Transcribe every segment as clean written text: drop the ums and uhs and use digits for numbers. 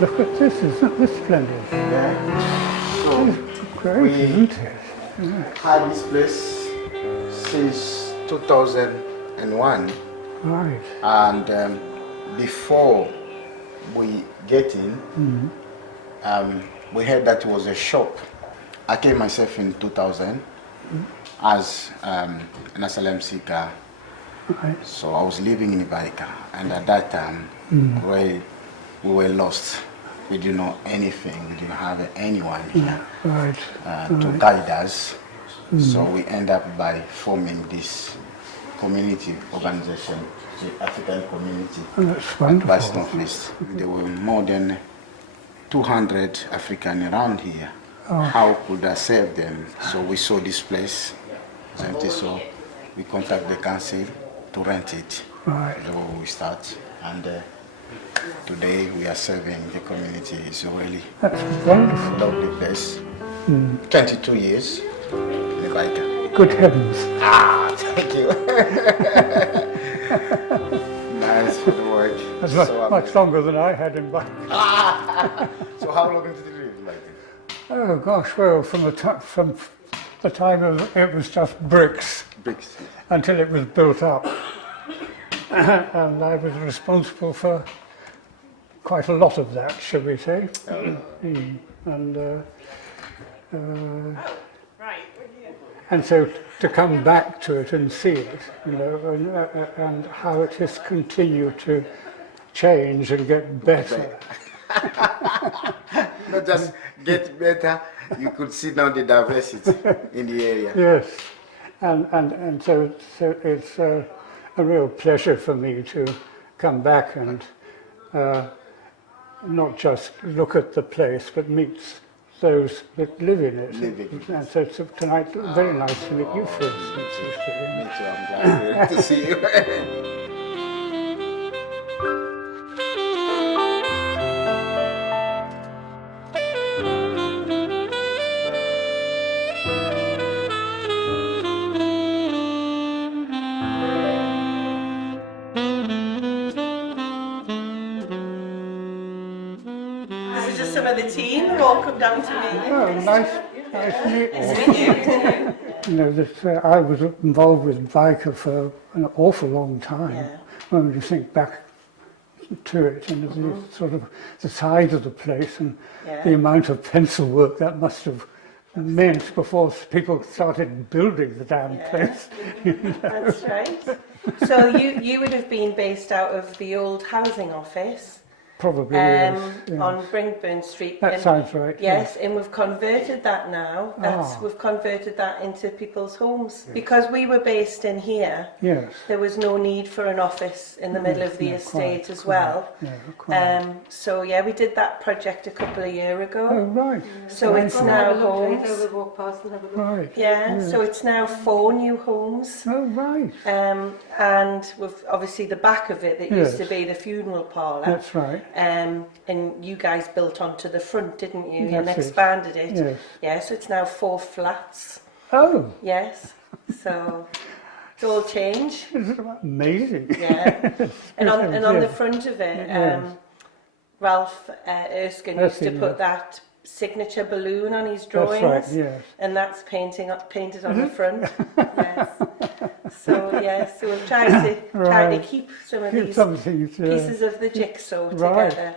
Look at this, isn't this splendid? Yeah. So It's great, isn't it? had this place since 2001, Right. and before we get in, we heard that it was a shop. I came myself in 2000 as an asylum seeker. Right. So I was living in Byker, and at that time we were lost. We didn't know anything. We didn't have anyone here Right. to guide us. So we end up by forming this community organization, the African Community Oh, that's at wonderful. West Northeast. There were more than 200 Africans around here. How could I serve them? So we saw this place was empty, so we contacted the council to rent it. Right. That's where we start, and today we are serving the community. It's a really That's wonderful. lovely place. 22 years in Byker. Good heavens. Ah, thank you. Nice for the word. That's So much longer than I had in Bath. So how long did you live in Byker? Oh gosh, well, from the time of, it was just bricks Bricks. until it was built up. And I was responsible for quite a lot of that, shall we say. And so to come back to it and see it, you know, and how it has continued to change and get better. Not just get better, you could see now the diversity in the area. Yes, and so it's a real pleasure for me to come back and not just look at the place, but meet those that live in it. And so tonight, very nice to meet you, for instance. Me too, I'm glad to see you. This is just some of the team who all come down to meet you. Oh, nice to meet you. Nice to meet you. You know, that I was involved with Byker for an awful long time. Yeah. When you think back to it, and the sort of the size of the place and the amount of pencil work that must have meant before people started building the damn place. That's right. So you would have been based out of the old housing office. Probably yes, on Brinkburn Street. That sounds right. Yes, and we've converted that now. We've converted that into people's homes. Because we were based in here, Yes. there was no need for an office in the middle of the estate as well. So yeah, we did that project a couple of years ago. Oh, right. So it's now homes. Right. Yeah, so it's now 4 new homes. Oh, right. And with obviously the back of it that used to be the funeral parlour. That's right. And you guys built onto the front, didn't you? That's And it. expanded it. Yes. Yeah, so it's now 4 flats. Oh, Yes. So it's all change. amazing. Yeah. And on the front of it, Ralph Erskine used to put that signature balloon on his drawings. That's right, yes. And that's painted on the front. Yes. So yes, so we've tried to keep some of these pieces of the jigsaw together.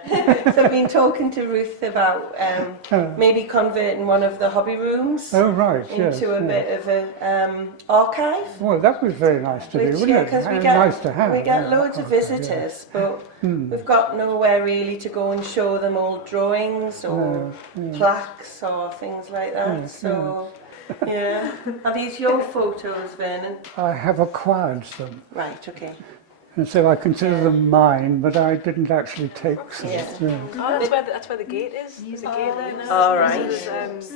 So I've been talking to Ruth about maybe converting one of the hobby rooms into a bit of a archive. Well, that was very nice to do, wouldn't it? Because Nice to have. we get loads of visitors, but we've got nowhere really to go and show them old drawings or plaques or things like that. So. Yeah. Are these your photos, Vernon? I have acquired them. Right, okay. And so I consider them mine, but I didn't actually take some. Yeah. Oh, that's where the gate is. There's a gate there now. All right.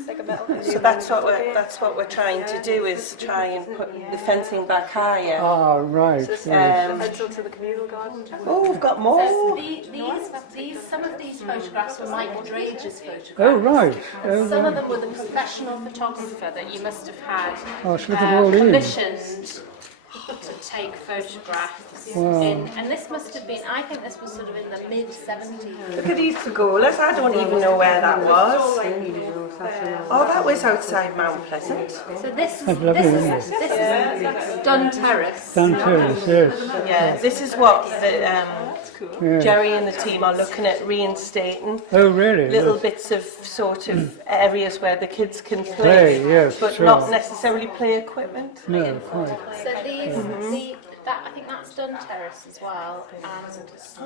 Like a metal. So that's what we're trying to do, is try and put the fencing back higher. Ah, right. Pencil to the communal garden. Oh, we've got more. Some of these photographs were Michael Drage's photographs. Oh, right. Oh, Some of right. them were the professional photographer that you must have had Oh, so look at all these. commissioned to take photographs Wow. in, and this must have been, I think this was sort of in the mid-70s. Look at these pergolas. I don't even know where that was. Oh, that was outside Mount Pleasant. So this lovely, is Dun Terrace. Dun Terrace, yes. Yeah, this is what the, Yes. Jerry and the team are looking at reinstating. Oh, really? Little Yes. bits of sort of areas where the kids can play, Play, yes, but sure. not necessarily play equipment. No, quite. So I think that's Dun Terrace as well,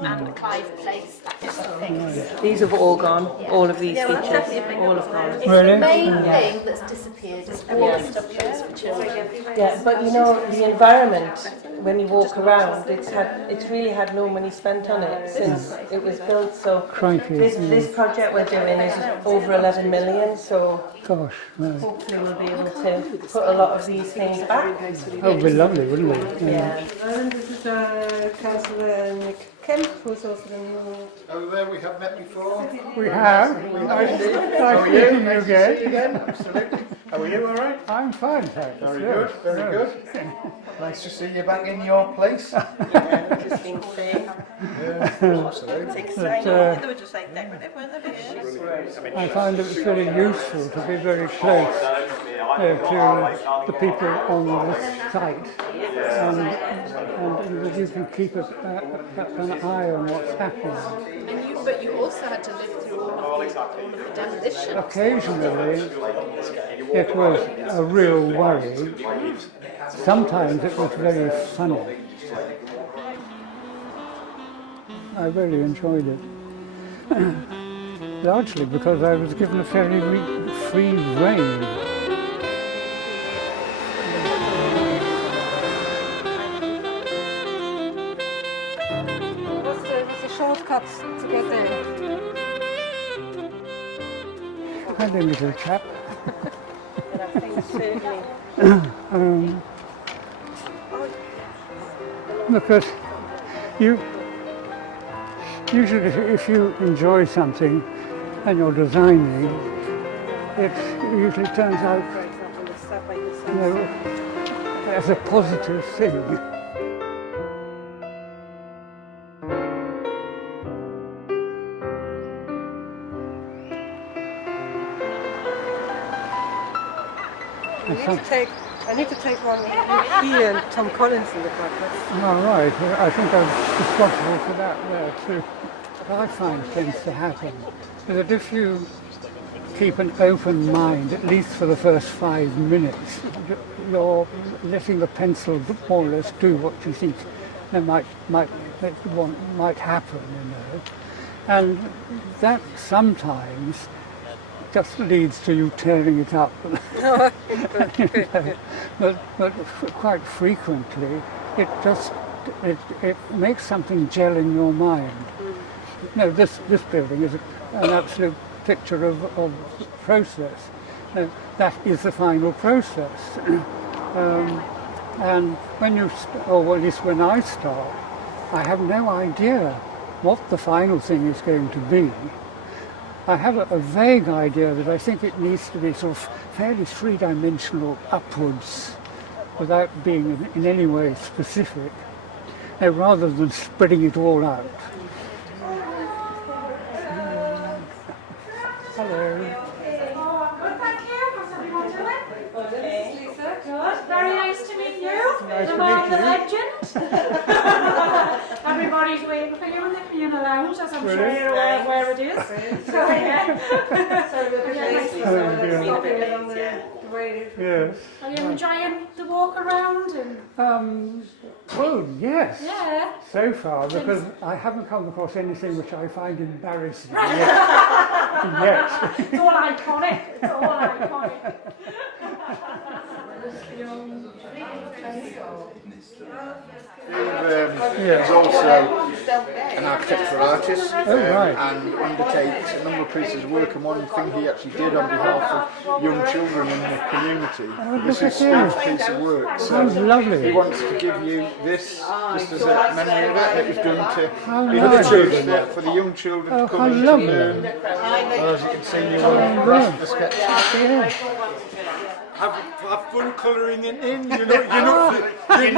and Clive Place, that kind of thing. These have all gone. All of these features, all have gone. It's Really? the main thing that's disappeared is all the stuff that's for children. Yeah, but you know the environment when you walk around, it's really had no money spent on it since it was built. So Crikey. this project we're doing is over 11 million. So Gosh, right. hopefully we'll be able to put a lot of these things back. That would be lovely, wouldn't it? Yeah. And this is Councillor Nick Kemp, who's also the new... Over there, we have met before. We have. Nice meeting you again. Absolutely. How are you, all right? I'm fine, thanks. Very Yes, good, very yes. good. Nice to see you back in your place. Just being fair. Yeah, absolutely. They were just like decorative, weren't they? I find it very useful to be very close to the people on the site, and that you can keep an eye on what's happening. But you also had to live through all of the demolition. Occasionally, it was a real worry. Sometimes it was very funny. I really enjoyed it. Largely because I was given a fairly free rein. What's the shortcut to get there? Hi there, little chap. And I think certainly. Because usually if you enjoy something and you're designing, it usually turns out, as a positive thing. I need to take one here and Tom Collins in the back. All right, I think I'm responsible for that there too. What I find tends to happen is that if you keep an open mind, at least for the first 5 minutes, you're letting the pencil more or less do what you think might happen, you know. And that sometimes just leads to you tearing it up. But quite frequently, it makes something gel in your mind. No, this building is an absolute picture of process. No, that is the final process. And when or at least when I start, I have no idea what the final thing is going to be. I have a vague idea that I think it needs to be sort of fairly three-dimensional upwards without being in any way specific, rather than spreading it all out. Hello. Good, thank you. How's everyone doing? This is Lisa. Good. Very nice to meet you. Nice the to man, meet the you. legend. Everybody's waiting for you in the communal lounge, as I'm sure you're aware of where it is. So, yeah. Yes. Are you enjoying the walk around? And Well, yes. yeah. So far, because I haven't come across anything which I find embarrassing yet. It's all iconic. It's all iconic. He's also an architectural artist right. and undertakes a number of pieces of work, and one thing he actually did on behalf of young children in the community. This is Steve's piece of work. So Sounds lovely. he wants to give you this just as a memory of it. It was done to How for the nice. children, for the young children Oh, to come how in to lovely. learn. Well, as you can see, you right. the sketch. Yeah. I've have fun colouring it in. You know the colour. Yeah,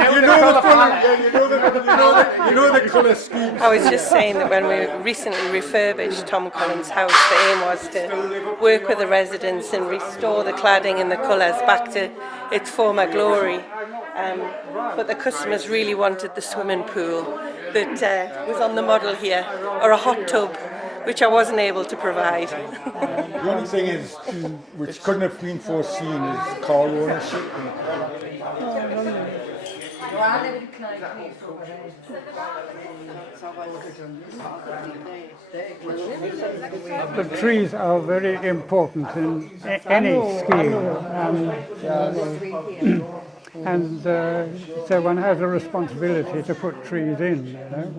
you know the colour scheme. I was just saying that when we recently refurbished Tom Collins' house, the aim was to work with the residents and restore the cladding and the colours back to its former glory. But the customers really wanted the swimming pool that was on the model here, or a hot tub, which I wasn't able to provide. The only thing is, which couldn't have been foreseen, is car ownership. The trees are very important in any scheme, and so one has a responsibility to put trees in, you know.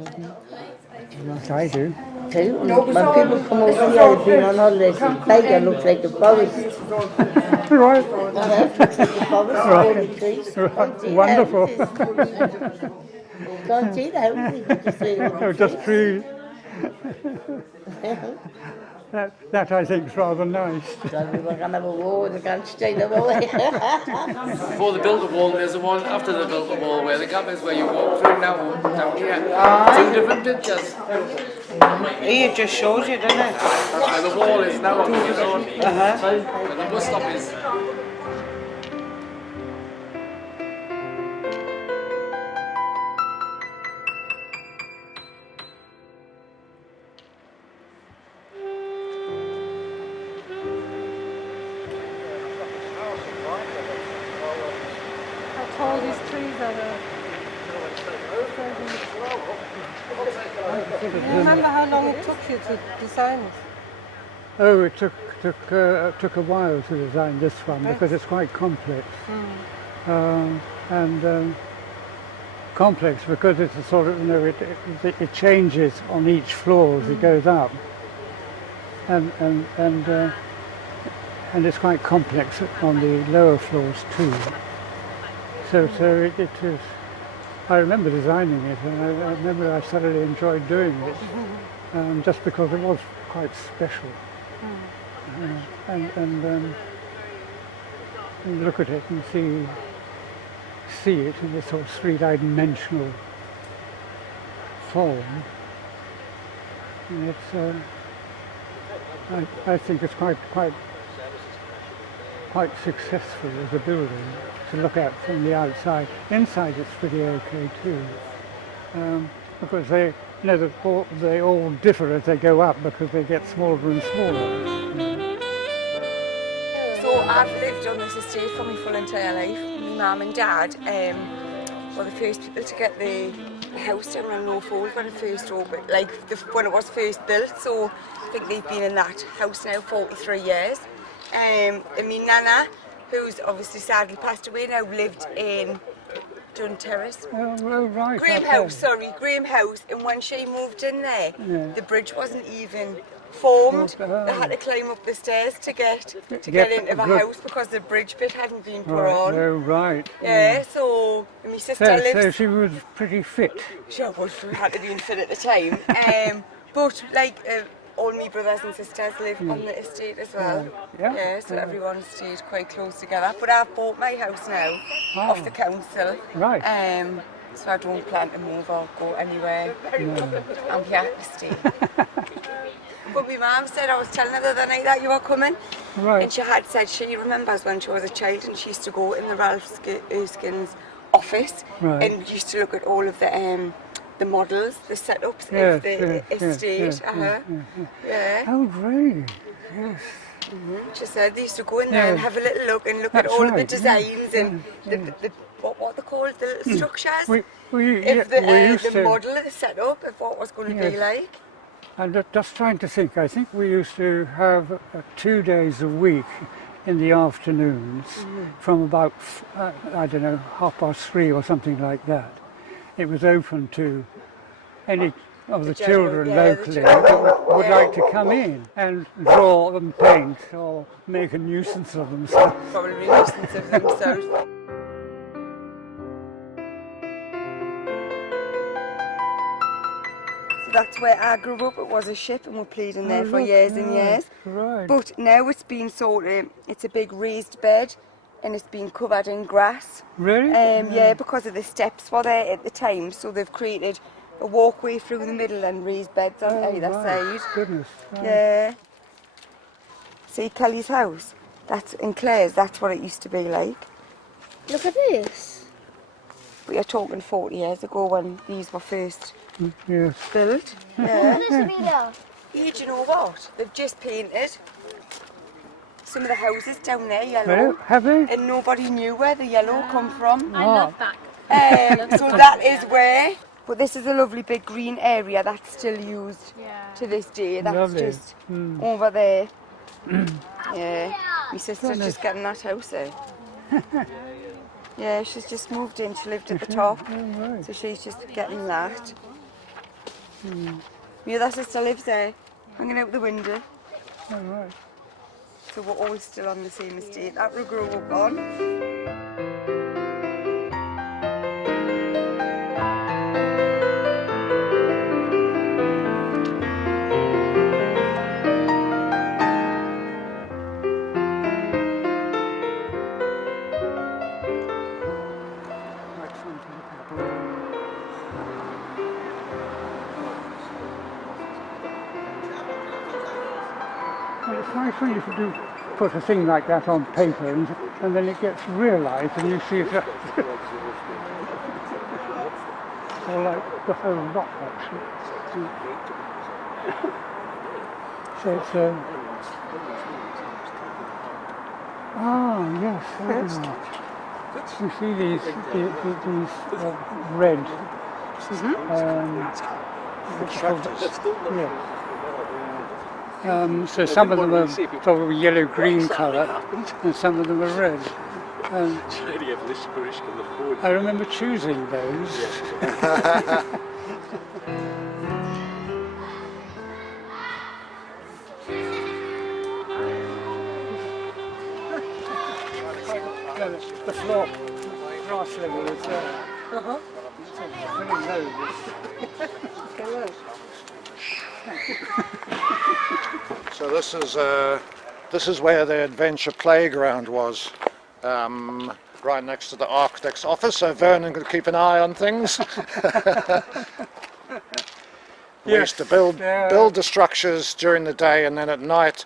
Yes, I do. No, when people come over here, they've been on holidays in Byker, looks like the forest. Right. Looks like the forest, all the trees. Right. Wonderful. Can't see the house, you can just see the No, just trees. That I think is rather nice. So we were going to have a war and we can't stay them away. Before they built the wall, there's the one after they built the wall where the gap is where you walk through now down here. Two different pictures. It just shows you, doesn't it? That's where the wall is now on the road. Where the bus stop is. All these trees are Do you remember how long it took you to design it? Oh, it took a while to design this one because it's quite complex. Complex because it's a sort of, you know, it changes on each floor as it goes up, and it's quite complex on the lower floors too. So it is. I remember designing it, and I remember I thoroughly enjoyed doing it, just because it was quite special. And look at it and see it in this sort of three-dimensional form. And it's, I think it's quite successful as a building to look at from the outside. Inside it's pretty okay too, because they all differ as they go up because they get smaller and smaller. So I've lived on this estate for my full entire life. My mum and dad were the first people to get the house down on Norfolk when it first opened, when it was first built. So I think they've been in that house now 43 years. And my nana, who's obviously sadly passed away now, lived in Dun Terrace. Oh, right. Graham House, and when she moved in there, the bridge wasn't even formed. They had to climb up the stairs to get into the house because the bridge bit hadn't been put on. Oh, right. Yeah, so my sister lives... So she was pretty fit. She had to be fit at the time. But all my brothers and sisters live on the estate as well. So everyone stayed quite close together. But I've bought my house now off the council. Right. So I don't plan to move or go anywhere. I'm here to stay. But my mum said, I was telling her the other night that you were coming. Right. And she had said she remembers when she was a child and she used to go in the Ralph Erskine's office and used to look at all of the models, the setups of the estate. Oh, great. Yes. She said they used to go in there and have a little look and look at all of the designs and the what they called the structures. We used the model, the setup of what was going to be like. And just trying to think, I think we used to have 2 days a week in the afternoons from about, I don't know, 3:30 or something like that. It was open to any of the children locally that would like to come in and draw and paint or make a nuisance of themselves. Probably a nuisance of themselves. So that's where I grew up. It was a ship and we played in there for years and years. Right. But now it's been it's a big raised bed and it's been covered in grass. Really? Yeah, because of the steps were there at the time, so they've created a walkway through the middle and raised beds on either side. Goodness. Right. Yeah. See Kelly's house? That's in Clare's, that's what it used to be like. Look at this. We are talking 40 years ago when these were first Yes. built. Yeah. What does it mean now? Yeah, do you know what? They've just painted some of the houses down there yellow. Well, have they? And nobody knew where the yellow come from. I love that. So that is where. But this is a lovely big green area that's still used to this day. That's Lovely. just over there. Yeah, my sister's just getting that house there. Yeah, she's just moved in. She lived at the top, so she's just getting that. My other sister lives there, hanging out the window. All right. So we're all still on the same estate that we grew up on. Well, it's nice when you do put a thing like that on paper and then it gets realised and you see it. Or like the whole lot actually. So it's yes, there we are. You see these red yes. So some of them are sort of yellow-green colour and some of them are red. I remember choosing those. The floor, grass level is very low. So this is where the adventure playground was, right next to the architect's office, so Vernon could keep an eye on things. We used to build the structures during the day, and then at night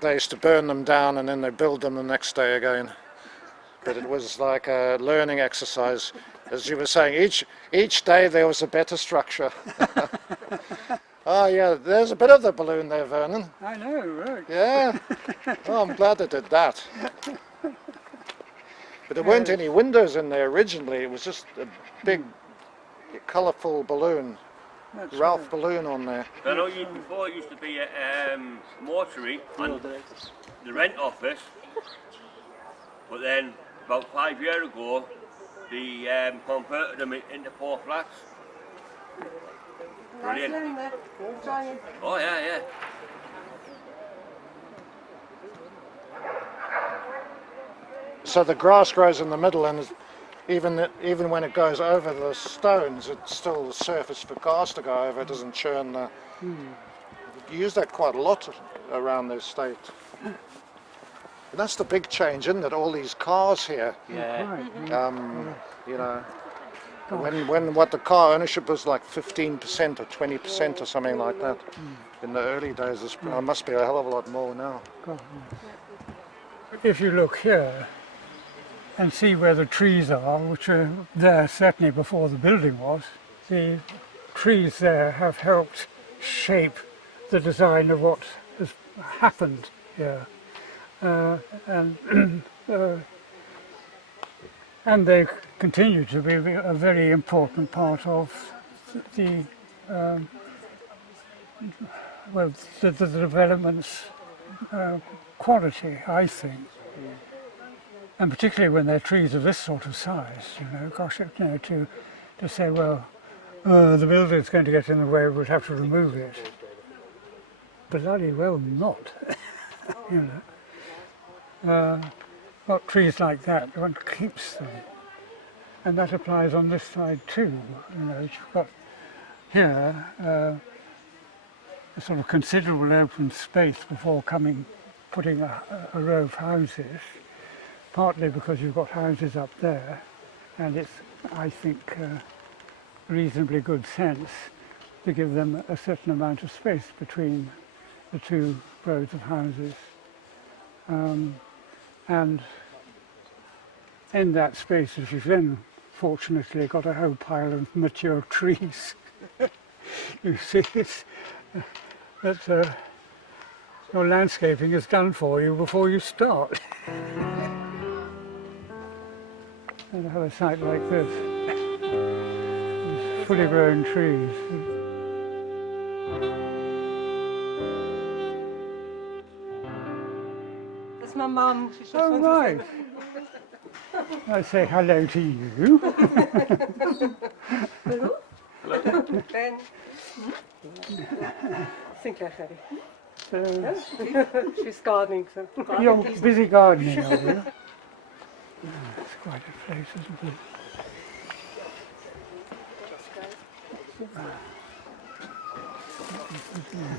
they used to burn them down and then they build them the next day again. But it was like a learning exercise. As you were saying, each day there was a better structure. Oh yeah, there's a bit of the balloon there, Vernon. I know, right. Yeah. Oh, I'm glad they did that. But there weren't any windows in there originally. It was just a big, colourful balloon. That's Ralph right. balloon on there. I know before it used to be a mortuary and the rent office, but then about 5 years ago they converted them into 4 flats. Brilliant. Oh yeah. So the grass grows in the middle, and even when it goes over the stones, it's still the surface for cars to go over. It doesn't churn the. You use that quite a lot around the estate. And that's the big change, isn't it? All these cars here. Yeah. You know, when what the car ownership was like 15% or 20% or something like that. In the early days, it must be a hell of a lot more now. If you look here and see where the trees are, which are there certainly before the building was, the trees there have helped shape the design of what has happened here. And they continue to be a very important part of the development's quality, I think. And particularly when they're trees of this sort of size, you know, gosh, you know, to say, well, the building's going to get in the way, we'll have to remove it. Bloody well not, you know. Got trees like that, one keeps them. And that applies on this side too. You know, you've got here a sort of considerable open space before putting a row of houses. partly because you've got houses up there, and it's, I think, reasonably good sense to give them a certain amount of space between the two rows of houses. And in that space, if you've then fortunately got a whole pile of mature trees, you see, your landscaping is done for you before you start. And have a site like this, with fully grown trees. That's my mum. She's just Oh, right. I say hello to you. Hello. Ben. Sinclair Harry. She's gardening, so. You're busy gardening, are you? It's quite a place, isn't it?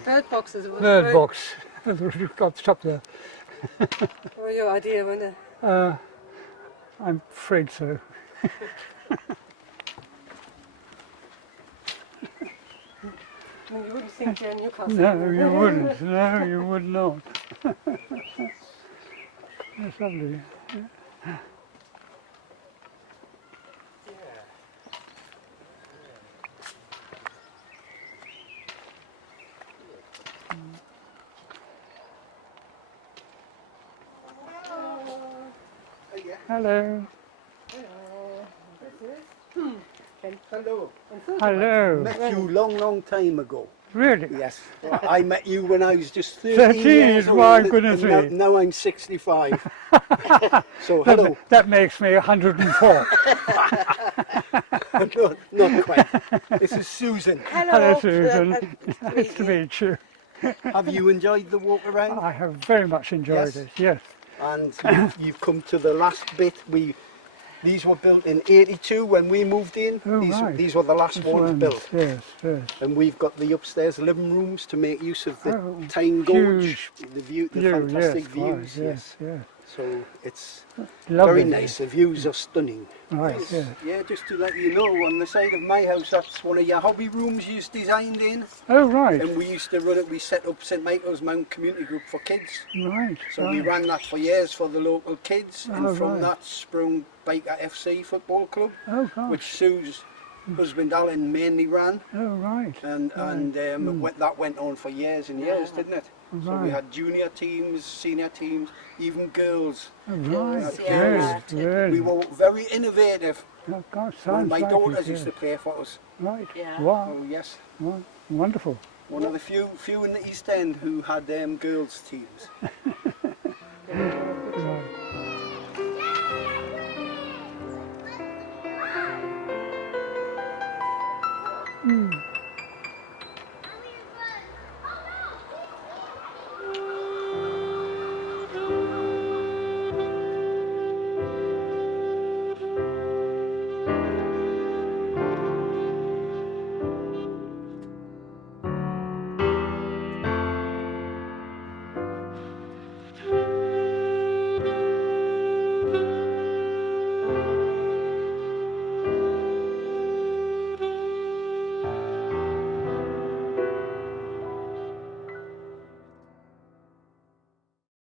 Bird boxes. Bird box. You've got to stop there. Oh, your idea, wasn't it? I'm afraid so. You wouldn't think you're in Newcastle. No, you wouldn't. No, you would not. That's lovely. Hello. Hello. Hello. Met you long time ago. Really? Yes. I met you when I was just 13 years old. My goodness and me. now I'm 65. So hello. That makes me 104. Not quite. This is Susan. Hello, Susan. Nice to meet you. Have you enjoyed the walk around? I have very much enjoyed it, yes. And you've come to the last bit. These were built in '82 when we moved in. Oh, right. These were the last ones built. Yes, yes. And we've got the upstairs living rooms to make use of the Tyne Gorge, the fantastic views. Yes. So it's Lovely. very nice. The views are stunning. Right, yes. Yeah, just to let you know, on the side of my house, that's one of your hobby rooms you designed in. Oh, right. And we used to run it. We set up St Michael's Mount Community Group for kids. Right. So we ran that for years for the local kids, and Oh, from right. that sprung Byker FC football club, Oh, gosh. which Sue's husband Alan mainly ran. Oh, right. That went on for years and years, didn't it? So we Right. had junior teams, senior teams, even girls. Oh, right. Girls. Really? We were very innovative. Oh, gosh, Well, sounds my like daughters it, used to play for us. Right. Yeah. Wow. Oh yes. Well, wonderful. One of the few in the East End who had girls teams.